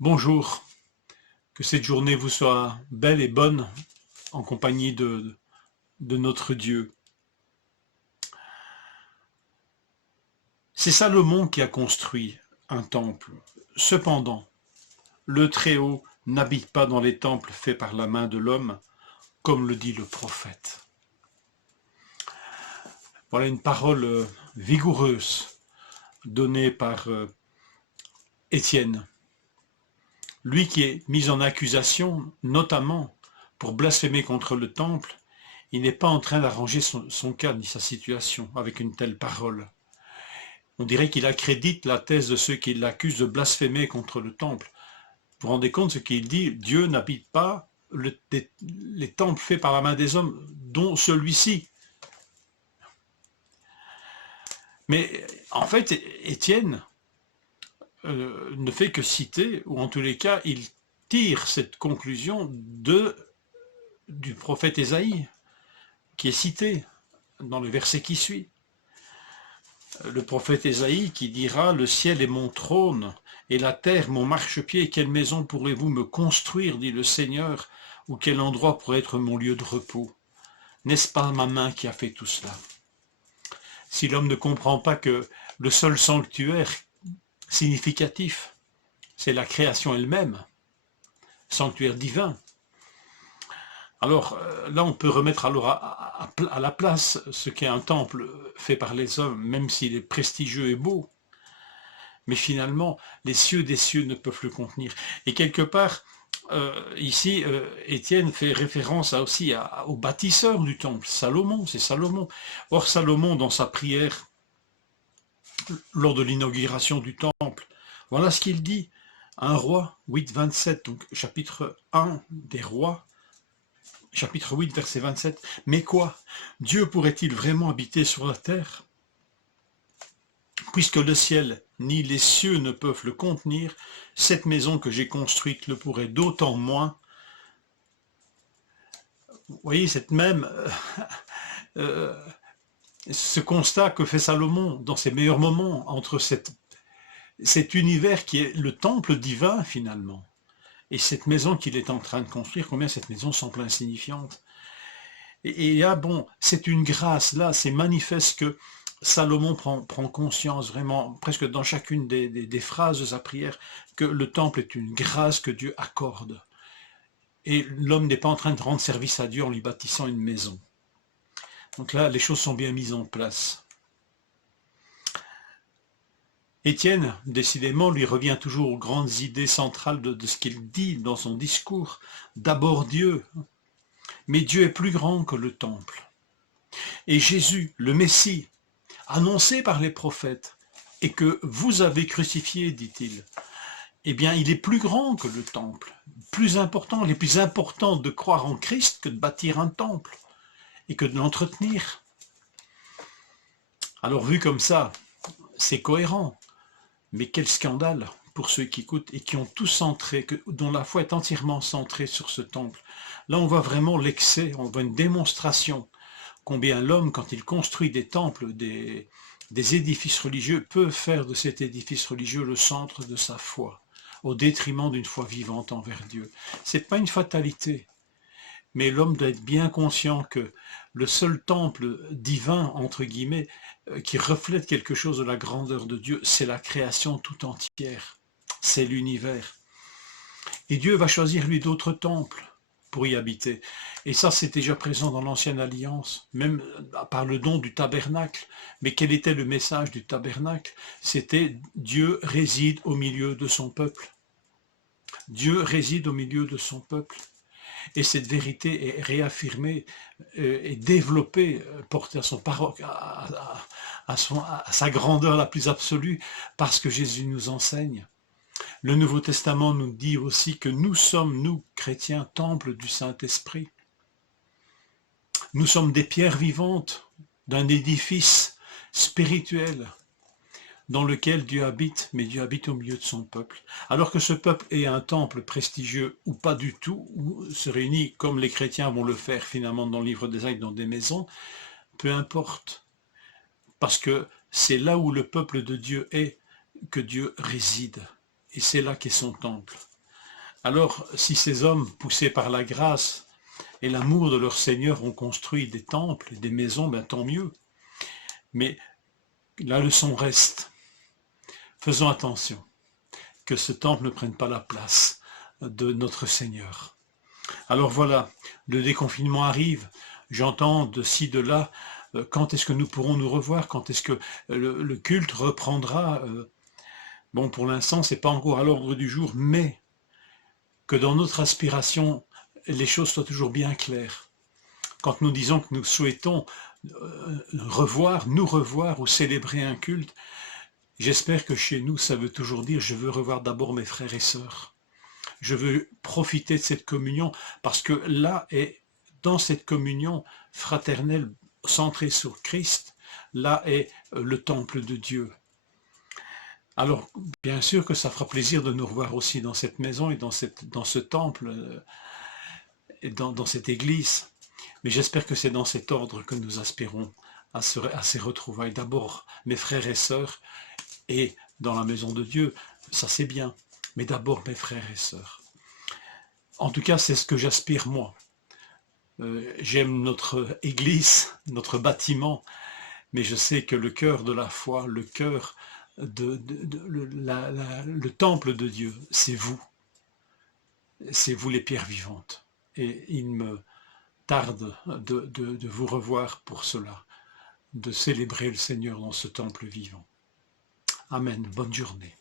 Bonjour, que cette journée vous soit belle et bonne en compagnie de notre Dieu. C'est Salomon qui a construit un temple. Cependant, le Très-Haut n'habite pas dans les temples faits par la main de l'homme, comme le dit le prophète. Voilà une parole vigoureuse donnée par Étienne. Lui qui est mis en accusation, notamment pour blasphémer contre le temple, il n'est pas en train d'arranger son cas ni sa situation avec une telle parole. On dirait qu'il accrédite la thèse de ceux qui l'accusent de blasphémer contre le temple. Vous vous rendez compte ce qu'il dit? Dieu n'habite pas les temples faits par la main des hommes, dont celui-ci. Mais en fait, Étienne ne fait que citer, ou en tous les cas, il tire cette conclusion du prophète Ésaïe, qui est cité dans le verset qui suit. Le prophète Ésaïe qui dira « Le ciel est mon trône, et la terre mon marchepied. Quelle maison pourrez-vous me construire, dit le Seigneur, ou quel endroit pourrait être mon lieu de repos? N'est-ce pas ma main qui a fait tout cela ?» Si l'homme ne comprend pas que le seul sanctuaire significatif, c'est la création elle-même, sanctuaire divin, alors là, on peut remettre alors à la place ce qu'est un temple fait par les hommes, même s'il est prestigieux et beau. Mais finalement, les cieux des cieux ne peuvent le contenir. Et quelque part, ici, Étienne fait référence aussi au bâtisseur du temple, Salomon, c'est Salomon. Or, Salomon, dans sa prière, lors de l'inauguration du temple, voilà ce qu'il dit. 1 Roi 8, 27, donc chapitre 1 des Rois, chapitre 8, verset 27. « Mais quoi? Dieu pourrait-il vraiment habiter sur la terre? Puisque le ciel ni les cieux ne peuvent le contenir, cette maison que j'ai construite le pourrait d'autant moins. » Vous voyez, cette même... ce constat que fait Salomon dans ses meilleurs moments entre cet univers qui est le temple divin finalement, et cette maison qu'il est en train de construire, combien cette maison semble insignifiante. Et là, bon, c'est une grâce, là, c'est manifeste que Salomon prend conscience vraiment, presque dans chacune des phrases de sa prière, que le temple est une grâce que Dieu accorde. Et l'homme n'est pas en train de rendre service à Dieu en lui bâtissant une maison. Donc là, les choses sont bien mises en place. Étienne, décidément, lui revient toujours aux grandes idées centrales de ce qu'il dit dans son discours. D'abord Dieu, mais Dieu est plus grand que le temple. Et Jésus, le Messie, annoncé par les prophètes, et que vous avez crucifié, dit-il, eh bien, il est plus grand que le temple, plus important. Il est plus important de croire en Christ que de bâtir un temple, et que de l'entretenir. Alors, vu comme ça, c'est cohérent. Mais quel scandale pour ceux qui écoutent et qui ont tout centré, dont la foi est entièrement centrée sur ce temple. Là, on voit vraiment l'excès, on voit une démonstration combien l'homme, quand il construit des temples, des édifices religieux, peut faire de cet édifice religieux le centre de sa foi, au détriment d'une foi vivante envers Dieu. Ce n'est pas une fatalité, mais l'homme doit être bien conscient que le seul temple divin, entre guillemets, qui reflète quelque chose de la grandeur de Dieu, c'est la création tout entière, c'est l'univers. Et Dieu va choisir lui d'autres temples pour y habiter. Et ça, c'est déjà présent dans l'Ancienne Alliance, même par le don du tabernacle. Mais quel était le message du tabernacle? C'était Dieu réside au milieu de son peuple. Dieu réside au milieu de son peuple. Et cette vérité est réaffirmée et développée, portée à son à sa grandeur la plus absolue, parce que Jésus nous enseigne. Le Nouveau Testament nous dit aussi que nous sommes, nous, chrétiens, temples du Saint-Esprit. Nous sommes des pierres vivantes d'un édifice spirituel dans lequel Dieu habite, mais Dieu habite au milieu de son peuple. Alors que ce peuple est un temple prestigieux ou pas du tout, ou se réunit comme les chrétiens vont le faire finalement dans le livre des Actes, dans des maisons, peu importe. Parce que c'est là où le peuple de Dieu est que Dieu réside. Et c'est là qu'est son temple. Alors, si ces hommes, poussés par la grâce et l'amour de leur Seigneur, ont construit des temples et des maisons, ben tant mieux. Mais la leçon reste. Faisons attention que ce temple ne prenne pas la place de notre Seigneur. Alors voilà, le déconfinement arrive, j'entends de ci, de là, quand est-ce que nous pourrons nous revoir, quand est-ce que le culte reprendra. Bon, pour l'instant, ce n'est pas encore à l'ordre du jour, mais que dans notre aspiration, les choses soient toujours bien claires. Quand nous disons que nous souhaitons nous revoir ou célébrer un culte, j'espère que chez nous, ça veut toujours dire je veux revoir d'abord mes frères et sœurs. Je veux profiter de cette communion parce que là est, dans cette communion fraternelle centrée sur Christ, là est le temple de Dieu. Alors, bien sûr que ça fera plaisir de nous revoir aussi dans cette maison et dans ce temple et dans cette église. Mais j'espère que c'est dans cet ordre que nous aspirons à ces retrouvailles. D'abord, mes frères et sœurs, et dans la maison de Dieu, ça c'est bien. Mais d'abord, mes frères et sœurs. En tout cas, c'est ce que j'aspire moi. J'aime notre église, notre bâtiment, mais je sais que le cœur de la foi, le cœur le temple de Dieu, c'est vous. C'est vous les pierres vivantes. Et il me tarde de vous revoir pour cela, de célébrer le Seigneur dans ce temple vivant. Amen. Bonne journée.